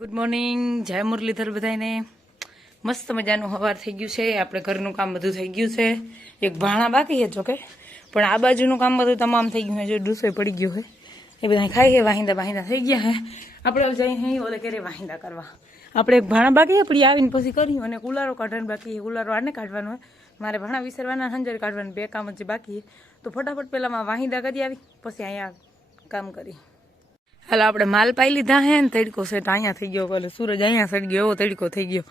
Good morning, જય મુરલીધર બધાને. મસ્ત મજાનું સવાર થઈ ગયું છે. આપણે ઘરનું કામ બધું થઈ ગયું છે. એક ભાણા બાકી છે જોકે, પણ આ બાજુનું કામ બધું તમામ થઈ ગયું છે. જો ડૂસો પડી ગયો છે એ બધા ખાઈ છે. વાહિંદા થઈ ગયા છે. આપણે જઈ ઓલે કરે વાહિંદા કરવા. આપણે એક ભાણા બાકી છે, આવીને પછી કર્યું. અને કુલારો કાઢવાનું બાકી છે. કુલારો આને કાઢવાનો હોય, મારે ભાણા વિસરવાના, હંજર કાઢવાનું, બે કામ જ બાકી છે. તો ફટાફટ પહેલાં વાહિંદા કરી આવી, પછી અહીંયા કામ કરી. હાલો, આપણે માલ પાઈ લીધા હે ને, તડકો છે તો અહીંયા થઈ ગયો, એટલે સૂરજ અહીંયા સડી ગયો, એવો તડકો થઈ ગયો.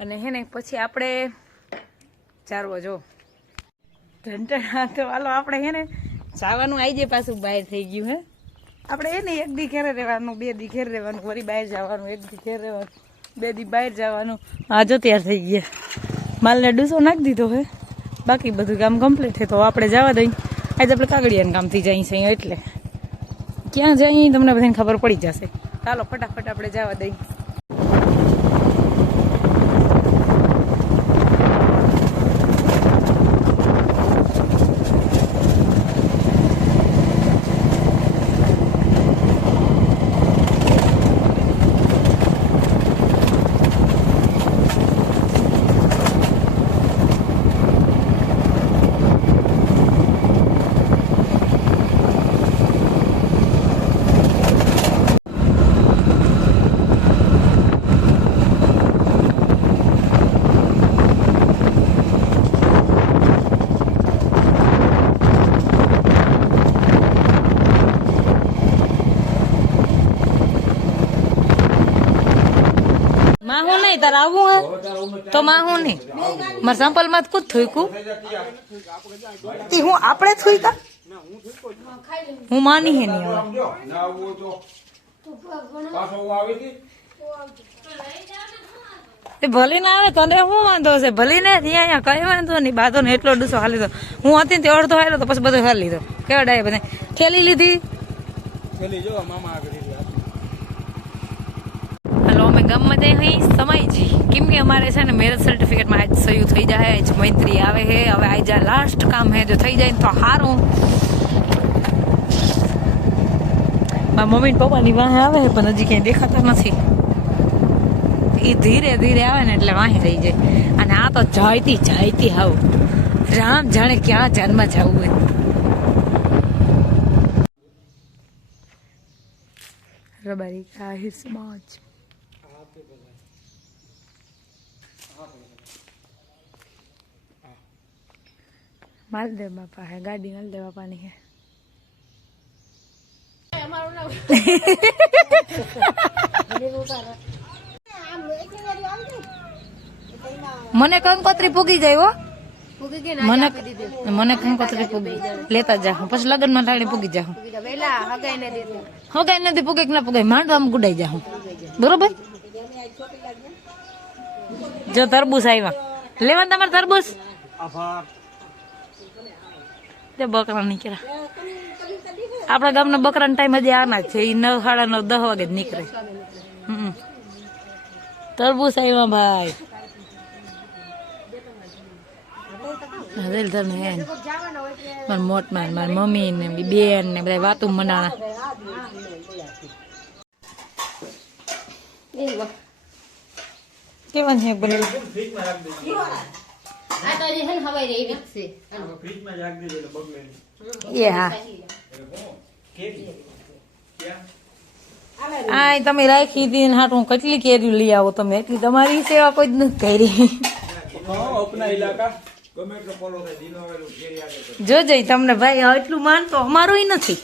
અને હે ને પછી આપણે ચારવો જો ઢંટણા, તો હાલો આપણે હે ને જવાનું આવી જાય, પાછું બહાર થઈ ગયું હે. આપણે હે ને એક દી ઘેરે રહેવાનું, બે દી ઘેર રહેવાનું, વળી બહાર જવાનું, એક દી ઘેર રહેવાનું, બે દી બહાર જવાનું. આ જો તૈયાર થઈ ગયા, માલને ડૂસો નાખી દીધો હે, બાકી બધું કામ કમ્પ્લીટ છે. તો આપણે જવા દઈએ. આજે આપણે કાગડિયાનું કામ થઈ જાય છે, એટલે ક્યાં જઈએ તમને બધાને ખબર પડી જશે. ચાલો ફટાફટ આપણે જવા દઈએ. માહું નહીં તારે આવવું હે તો માહું નહીં, મારા સંપલ માં કુદ થયું હું આપણે થયું હું માની હે નહીં ભલે ના આવે તને શું વાંધો છે, ભલે ને અહીંયા કઈ વાંધો નહીં. બાધો ને એટલો ડૂસો હાલી દો. હું હતી ને તે અડધો હાલ્યો તો પછી બધો હાલી લીધો. કેવડાય બધા ઠેલી લીધી. હાલો, અમે ગામમાં જઈ અહીં સમયજી, કેમ કે અમારે છે ને મેરેજ સર્ટિફિકેટમાં આજ સહી થઈ જાય. આજ મૈત્રી આવે છે. હવે આજ લાસ્ટ કામ હે, જો થઈ જાય તો સારું. મારા મમ્મી પપ્પાની વાહે આવે છે, પણ હજી ક્યાંય દેખાતા નથી. એ ધીરે ધીરે આવે ને એટલે વાહી રહી જાય. અને આ તો જાયતી હાવ રામ જાણે ક્યાં જાનમાં જવું હોય. રબારી કા હિસ્માજ માલદેવ બાપા હે, ગાડી માલદેવ બાપાની હે. મને કંકોત્રી પૂગી જાય હો, મને કંકોત્રી પૂગી લેતા જાઉં, પછી લગ્ન માં ટાણી પૂગી જાઉં. હગાઈ નથી પૂગે કે ના પૂગે, માંડવામાં ગુડાઈ જાઉં. બરોબર. જો તરબૂચ આવ્યા લેવા તમારે તરબૂચ. બકરા નીકળ્યા. આપડા ગામના બકરાનો ટાઈમ હજી આના છે, એ 9, સાડા 9, 10 વાગે જ નીકળે. તરબૂચ આવ્યા ભાઈ. મારી મોટમાં મારી મમ્મી ને બેન ને બધા વાતું મનાણા. કેવા છે બને? આ તમે રાખી હતી ને હાટું કેટલી કેરી લઈ આવો તમે, એટલી તમારી સેવા કોઈ જ નથી કરી. જોજે તમને ભાઈ એટલું માનતો અમારું નથી.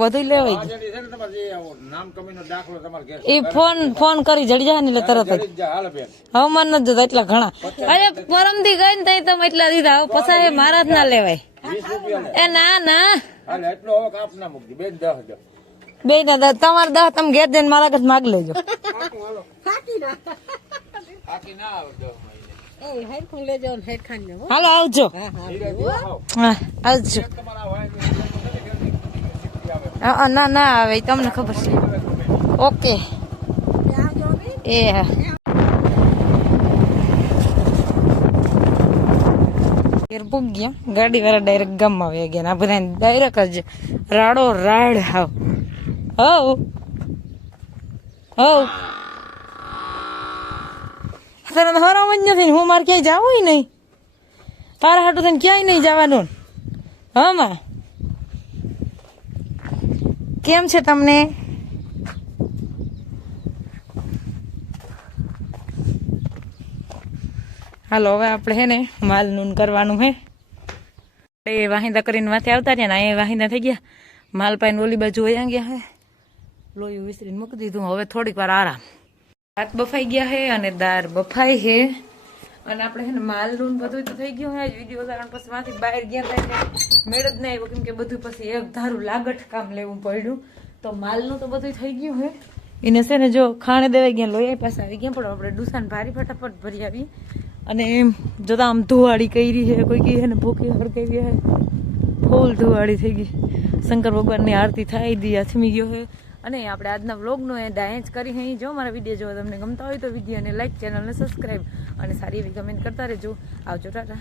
બધું લેવાય ગયું. આજની છે ને તમારે જે નામ કમીનો દાખલો તમારે ઘેર એ ફોન કરી જડી જાય ને એટલે તરત જ કરી જ જા, હાલે બેન. હવે મન નથી જતા એટલા ઘણા. અરે પરમથી ગઈ ને તઈ તમે એટલા દીધા. હવે પછી મારા જ ના લેવાય. 20 રૂપિયા લે. એ ના હાલે એટલો હવે કાપ ના મૂકજો બેન 10 હજાર. બે ના તમારે 10 તમે ઘેર જઈને મારા ઘર માગ લેજો. બાકી ના આવે 10 મહિને. હાલો આવજો. હા આવજો. તમારા હોય ના આવે ઈ તમને ખબર છે. ઓકે એ હા ઘેર પૂગ ગયા. ગાડી વાળા ડાયરેક્ટ ગામમાં આવી ગયા. આ બધા ડાયરેક્ટ જ રાડો રાડ હાવ તારે હરામ જ નથી ને હું મારે ક્યાંય જવું નહીં. તારા હાટું થઈને ક્યાંય નહીં જવાનું. હા માં કેમ છે તમને? હાલો હવે આપણે હે ને માલ નૂન કરવાનું હે. એ વાહિંદા કરીને માથે આવતા રહ્યા ને અહીંયા વાહિંદા થઈ ગયા. માલ પાઈને ઓલી બાજુ વયા ગયા હે. લોહી વિસરીને મૂકી દીધું. હવે થોડીક વાર આરામ. ભાત બફાઈ ગયા હે અને દાળ બફાઈ હે અને આપણે હે ને માલ નૂન બધું તો થઈ ગયું હે. વિડીયો ઉતારણ પછી માંથી બહાર ગયા હતા મેળ જ નહીં આવ્યો કેમ કે બધું પછી એક ધારું લાગઠ કામ લેવું પડ્યું. તો માલનું તો બધું થઈ ગયું હે. એને છે ને જો ખાણે દેવાઈ ગયા લોહી પાસે આવી ગયા. પણ આપણે ડુસાન ભારી ફટાફટ ભરી આવી અને એમ જોતા આમ ધુવાડી કરી છે. કોઈ કહે ને ભૂખી હળગાવી હે ફૂલ ધુવાડી થઈ ગઈ. શંકર ભગવાનની આરતી થાય દી થમી ગયો છે. અને આપણે આજના વ્લોગનો એ ડાયન્સ કરી હે. જો મારા વિડીયો જો તમને ગમતા હોય તો વિડીયોને લાઈક ચેનલને સબસ્ક્રાઈબ અને સારી એવી કમેન્ટ કરતા રહેજો. આવજો ટાટા.